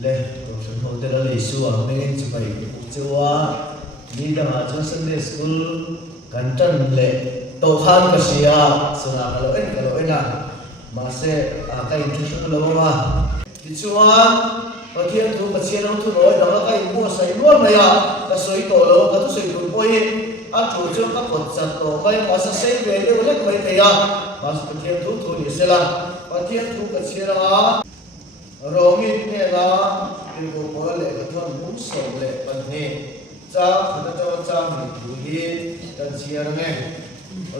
le to san ho te la le su a me ngen chu bai ku chuwa ni da ma chu Sunday school kan tan le to khan ka sia sura ka lo en na ma se a ka in thu su lo ma ti chuwa pathian thu pathian thu roi da ka in mo sai mo ma ya ka soi to lo ka tu soi tu poi a thu chu ka pot chat to mai ma sa sei ve le le mai te ya ma sa pathian thu ni se la pathian thu ka sia ra Romit ne la ilgo ko le ka thon mum so le pan ne cha khana cha mi thu hi kan chiar nge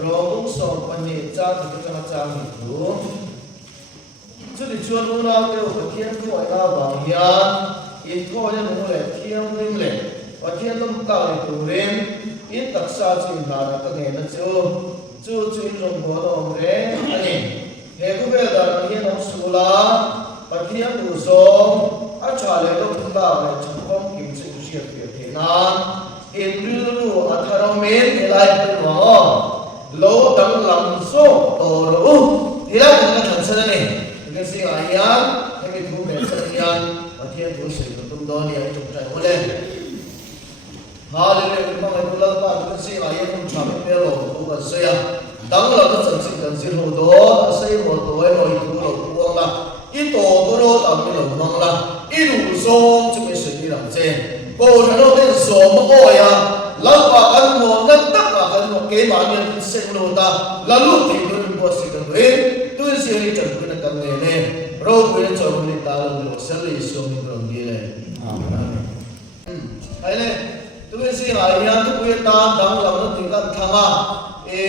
rom so pan ne cha khana cha mi thu chu li chuan nu na ke o thian thu ai la ba hian in tho ya nu le thiam rim le pathian lom ka le tu ren in taksa chin na ka nge na chu in rom bo lo re ani he ku be da hian om sula pathian tu so a cha le lo thum ba le chkom kim chu sia ke na in lu a tharo men elai pe mo lo dang lam so to ro ila ka than sa ne ke si aya ke mi thu me sa yan pathian tu se tum do ni ai chuk trai ole hallelujah ma mai tu la ba ke si aya tum cha me lo tu ka se ya dang la ka san sin kan si ho do sai mo to ai lo tu lo kuang la ít tổ tôi đâu tao mới lòng mong là ít đủ số chúng mình xử lý làm trên cô cho nó tên số mà ôi à lâu bà cần một ngân tất cả cần một kế bản nhân sinh lô ta là lúc thì tôi đừng có sự cần đến tôi sẽ đi chọn cái cần nghề này rồi tôi sẽ chọn cái ta là người sẽ lấy số mình làm gì này hay này tôi sẽ hỏi nhau tôi biết ta đang làm nó tình cảm thằng à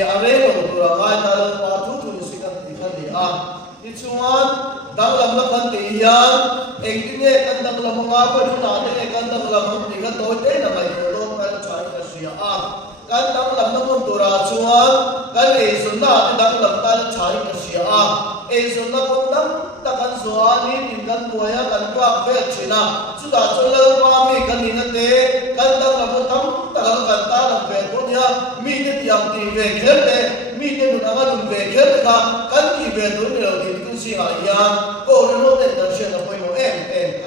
ở đây là tôi là ai ta là ba thứ tôi sẽ cần tình cảm gì à thì chúng dang lam la kan ti hian eng nge kan dang lam nga pa du na ne kan dang lam ti ka to te na mai lo kan chai ka sia a kan dang lam na mon tura chuan kan e sun na te dang lam ta chai ka sia a e sun na kon dang ta kan so a ni tin kan boya kan kwa ve china chu da chu lo pa mi kan ni na te kan dang lam tam ta lam kan ta lam ve ko nya mi te tiam ti ve khel te mi te nu na ga nu ve khel ka kan ti ve do ni lo ti tu si ha ya cô nó tên là chuyện là quay một em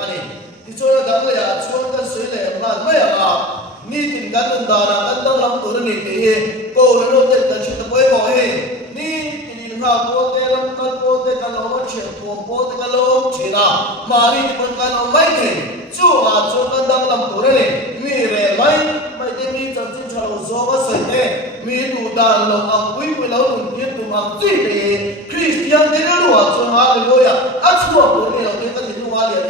anh ấy thì cho nó đắng là chuông cái suy lệ mà mấy à ni tình cảm đơn giản là đơn giản lắm tôi nó nghĩ thì cô nó tên là chuyện là quay một em ni thì nó cô tên lắm cô tên cái lỗ chuyện cô tên cái lỗ chuyện à mà đi con cái nó mấy thì chú à chú đơn giản lắm tôi này mi rẻ mấy cái mi chân chân chào gió cái sợi này mi đủ đàn lộc ăn quý lâu đừng biết tụi ăn gì thì Christian thế nó đùa cho hallelujah ắt chúa của mình là cái gì nó hoa liền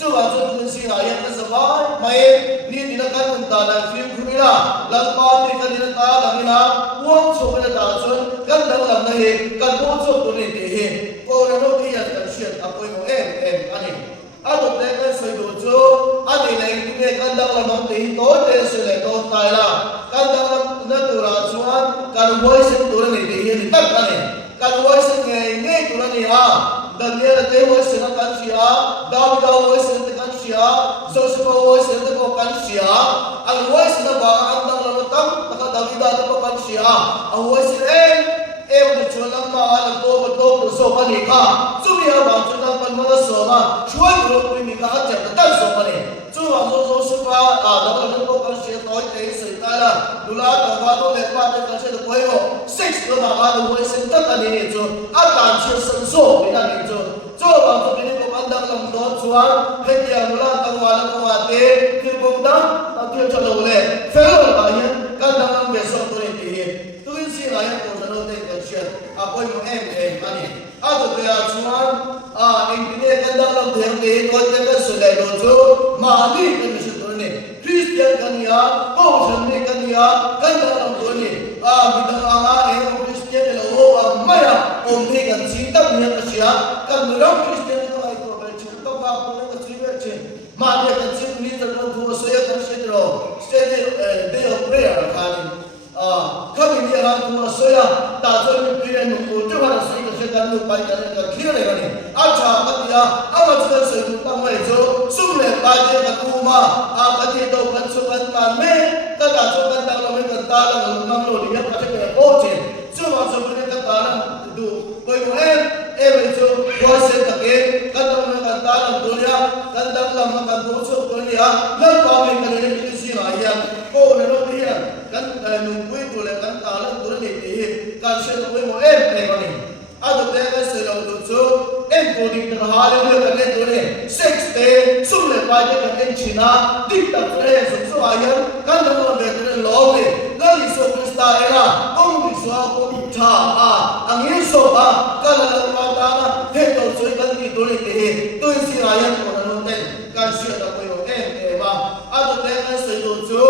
chúa à chúa tôi xin hãy nhận sự vái mày ni thì nó cái mình ta là phim của là lần ba thì cái gì ta là như nào uống số cái ta xuân cái đó làm này cái bố chúa của mình thì cô nó nói cái gì chuyện à quên của em anh ấy anh đọc lên cái sự đồ chúa anh ấy này cái đó là mong tí tối đến sự lệ tốt tài là cái đó là nó từ là chúa cái vui sinh tuổi này thì tất cả này kan voice nge tu ni ha Daniel te voice na kan sia Daud voice na kan sia Joseph voice na ko kan sia ang voice na ba ang dang lamutam taka David na ko kan sia ang voice ni chulang ma ala to so pani ka chumi ha ba chulang pan ma so ma chuan ro ku ni ka ha ta so pani chu wa so pa dang lam ko kan sia toy te sai ta la dula ta ba do le pa te kan sia ko yo 6 lo ma ba do voice ta ta ni chu a tan chu san so ni na ni chu wa to ni ko ban dang lam do chuan he ya dula ta wa te ki ko dang ta ti cha lo le fe lo ba yan kan dang lam be so to ni ti tu si la ya ko no te apoi mo ani ado te a chuan engine kan dang lam theng te ko te ka su le do chu ma ni kan su to ni Christian kan ya ko san ni kan ya kan dang lam to ni mi dang anga Christian lo ho ma ya om ni kan si tak ni ka sia kan lo Christian ko ai ko ba chu to ba ko ka si be che ma ni kan si ni to thu so ya kan si ro stay day of prayer kan kami ni akan tua soya tak soya pilihan nuku tu harus saya kesedan lupa jangan kekira lagi ni aja katia amat sudah soya tentang itu sumle baje katuma katia tahu kan sokan kami kata sokan tak lama kata lama ngalo dia kata kaya boce cuma sokan kata lama itu kau itu itu kau sedekah kata mereka ta làm tôi nhá cần đang làm mà cần bố chốt tôi nhá lên qua mình cần đến cái gì mà hiền cô này nó đi hiền cần nung quay tôi là cần ta làm tôi để thì cần sẽ tôi một em này mà này tôi thấy cái sự đầu tư số em tôi đi từ hà lên được cái tôi này sex day sung lên bài cái cái chuyện na tiếp tập cái số số hiền cần đang làm về tôi lo này lấy số Krista era công việc số công cha anh ấy số cần làm mà ta thế tôi chơi cần đi tôi để tôi xin hiền của nó tên cần sẽ tập với em mà tôi thấy cái sự đầu tư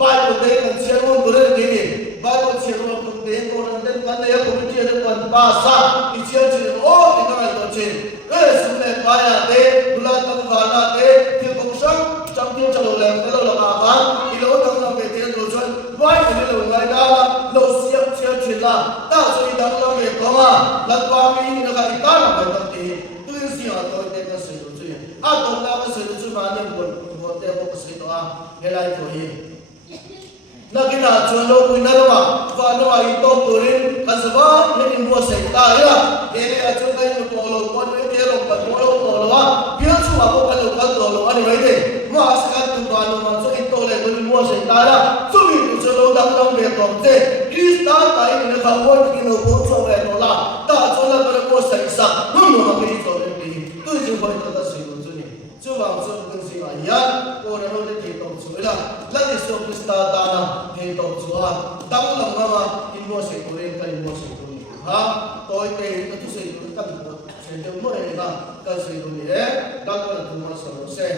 bài tôi thấy cần sẽ muốn tôi để Bible says what the day for and then when they are committed to one pasa, it's just all the kind of change. Yes, the fire day, Bulan Vana day, the Kosham, something to the fellow of Avan, you know, the Veteran, why the little Maidala, no Chilla, that's what he does not make Goma, that's why we in the Gaitana by the day. Do you see our God take us to you? I don't know the solution, what they will say to us, they like for him. Nakina chulo kuina lama vano ai to turin kasba ni mo se ta ya ele a chu kai to lo kon we te lo pa lo wa pia chu a ko ka lo ka to lo ani mai de mo as ka tu ba lo ma so i to le ko mo se ta ya chu ni tu chulo dang dang be to te krista tai ni ka wo ki no ko so we to la ta chu la ba mo se sa no no ma bi to le bi tu ji ko ta se lo chu ni chu ba so ko si ma ya ko na lo le ti to chu la la ni so krista ta na thế tổ chúa đóng lòng mà in mua sấy của em cần mua sấy của mình ha tôi cái thứ sấy của cần mua sấy của mỗi người ta cần sấy của mình đấy đó là thứ mà sở sẽ